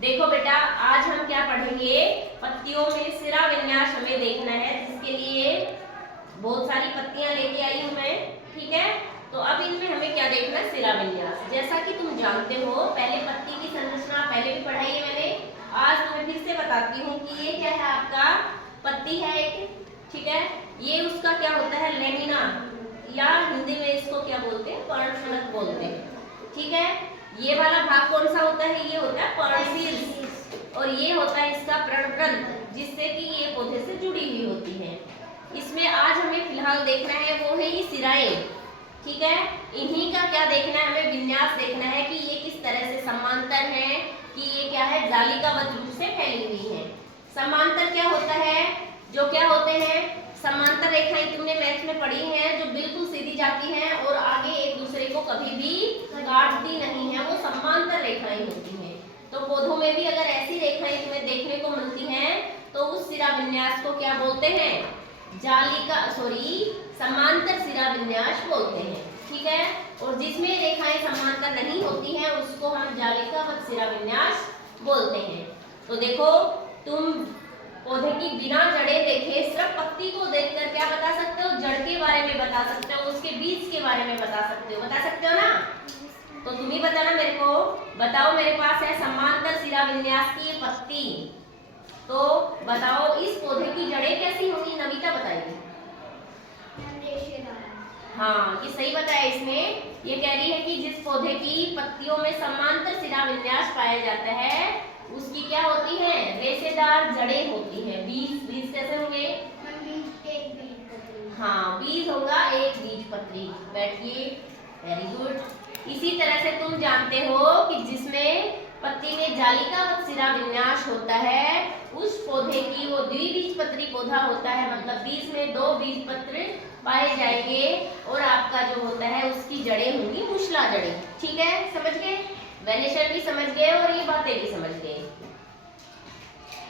देखो बेटा, आज हम क्या पढ़ेंगे, पत्तियों में सिरा विन्यास हमें देखना है, जिसके लिए बहुत सारी पत्तियां लेके आई हूं मैं। ठीक है, तो अब इनमें हमें क्या देखना है, सिरा विन्यास। जैसा कि तुम जानते हो, पहले पत्ती की संरचना पहले भी पढ़ाई है मैंने, आज तुम्हें फिर से बताती हूँ कि ये क्या है, आपका पत्ती है एक। ठीक है, ये उसका क्या होता है, लेमिना, या हिंदी में इसको क्या बोलते हैं, पर्णफलक बोलते हैं। ठीक है, ये वाला भाग कौन सा होता है, ये होता है पर्णशील, और ये होता है इसका पर्णतंत्र, जिससे कि ये पौधे से जुड़ी हुई होती है। इसमें आज हमें फिलहाल देखना है वो है ये सिराएं। ठीक है, इन्हीं का क्या देखना है, हमें विन्यास देखना है कि ये किस तरह से समांतर है, कि ये क्या है, जालिकावत रूप से फैली हुई है। समांतर क्या होता है, जो क्या होते हैं, समांतर रेखाएं तुमने मैथ में पढ़ी हैं, जो बिल्कुल सीधी जाती हैं और आगे एक दूसरे को कभी भी काटती नहीं है, वो समांतर रेखाएं होती हैं। तो पौधों में भी अगर ऐसी रेखाएं तुम्हें देखने को मिलती हैं तो उस सिरा विन्यास को क्या बोलते हैं, समांतर सिरा विन्यास बोलते हैं। ठीक है, और जिसमें रेखाएं समांतर नहीं होती हैं उसको हम जालिकावत सिरा विन्यास बोलते हैं। तो देखो, तुम पौधे की बिना जड़ें देखे सिर्फ पत्ती को देखकर क्या बता सकते हो, जड़ के बारे में बता सकते हो, उसके बीज के बारे में बता सकते हो ना। तो तुम ही बताना मेरे को, बताओ, मेरे पास है समांतर सिरा विन्यास की पत्ती, तो बताओ इस पौधे की जड़ें कैसी होंगी, नविता बताइए। हाँ, ये सही बताया इसने। ये कह रही है कि जिस पौधे की पत्तियों में समांतर सिरा विन्यास पाया जाता है उसकी क्या होती है, रेशेदार जड़ें होती है। बीज कैसे होंगे, हाँ, बीज होगा एक बीजपत्री। बैठिए, वेरी गुड। इसी तरह से तुम जानते हो कि जिसमें पत्ती में जालिकावत सिरा विन्यास होता है उस पौधे की वो द्विबीजपत्री पौधा होता है, मतलब बीज में दो बीजपत्र पाए जाएंगे और आपका जो होता है उसकी जड़ें होंगी मूसला जड़ें। ठीक है, समझ गए, वेनेशन भी समझ गए और ये बातें भी समझ गए।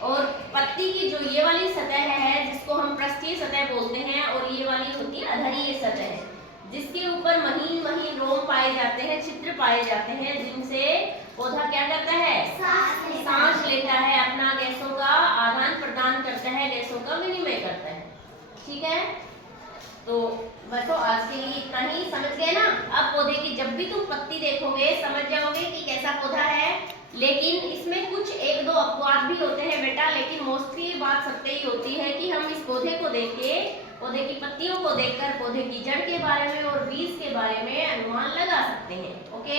और पत्ती की जो ये वाली सतह है जिसको हम पृष्ठीय सतह बोलते हैं, और ये वाली होती है अधरीय सतह, जिसके ऊपर महीन महीन रोम पाए जाते हैं, छिद्र पाए जाते हैं, जिनसे पौधा क्या करता है, सांस लेता है, अपना गैसों का आदान प्रदान करता है, गैसों का विनिमय करता है। ठीक है, तो बस आज के लिए इतना ही, समझ गए ना। अब पौधे की जब भी तुम पत्ती देखोगे समझ जाओगे कि कैसा पौधा है, लेकिन इसमें कुछ एक दो अपवाद भी होते हैं बेटा, लेकिन मोस्टली बात सत्य ही होती है कि हम इस पौधे को देख के, पौधे की पत्तियों को देखकर पौधे की जड़ के बारे में और बीज के बारे में अनुमान लगा सकते हैं। ओके।